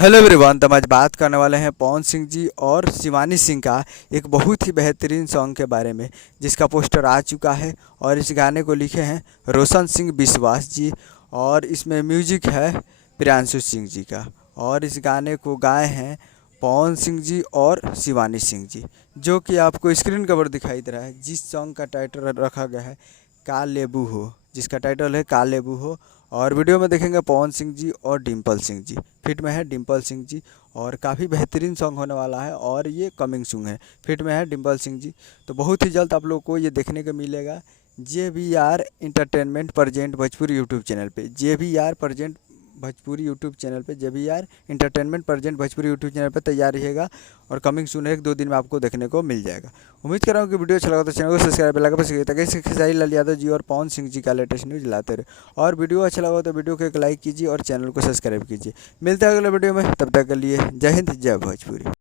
Hello everyone. तो हम आज बात करने वाले हैं पवन सिंह जी और शिवानी सिंह का एक बहुत ही बेहतरीन सॉन्ग के बारे में, जिसका पोस्टर आ चुका है। और इस गाने को लिखे हैं रोशन सिंह विश्वास जी, और इसमें म्यूजिक है प्रियांशु सिंह जी का। और इस गाने को गाए हैं पवन सिंह जी और शिवानी सिंह जी, जो कि आपको स्क्रीन कवर दिखाई दे रहा है। जिस सॉन्ग का टाइटल रखा गया है का लेबू हो, जिसका टाइटल है का लेबू हो। और वीडियो में देखेंगे पवन सिंह जी और डिम्पल सिंह जी, फिट में है डिम्पल सिंह जी। और काफ़ी बेहतरीन सॉन्ग होने वाला है, और ये कमिंग सून है। फिट में है डिम्पल सिंह जी। तो बहुत ही जल्द आप लोग को ये देखने को मिलेगा JVR entertainment present Bhojpuri YouTube channel पे। JVR present Bhojpuri YouTube channel पे, JVR entertainment present Bhojpuri YouTube channel पे तैयार रहिएगा। और कमिंग सून है, 1-2 दिन में आपको देखने को मिल जाएगा। उम्मीद कर रहा हूँ कि वीडियो अच्छा लगा तो चैनल को सब्सक्राइब लगा पर ताकि खेसारी लाल यादव जी और पवन सिंह जी का लेटेस्ट न्यूज़ लाते रहे। और वीडियो अच्छा लगा तो वीडियो को एक लाइक कीजिए और चैनल को सब्सक्राइब कीजिए। मिलते हैं अगले वीडियो में, तब तक के लिए जय हिंद, जय भोजपुरी।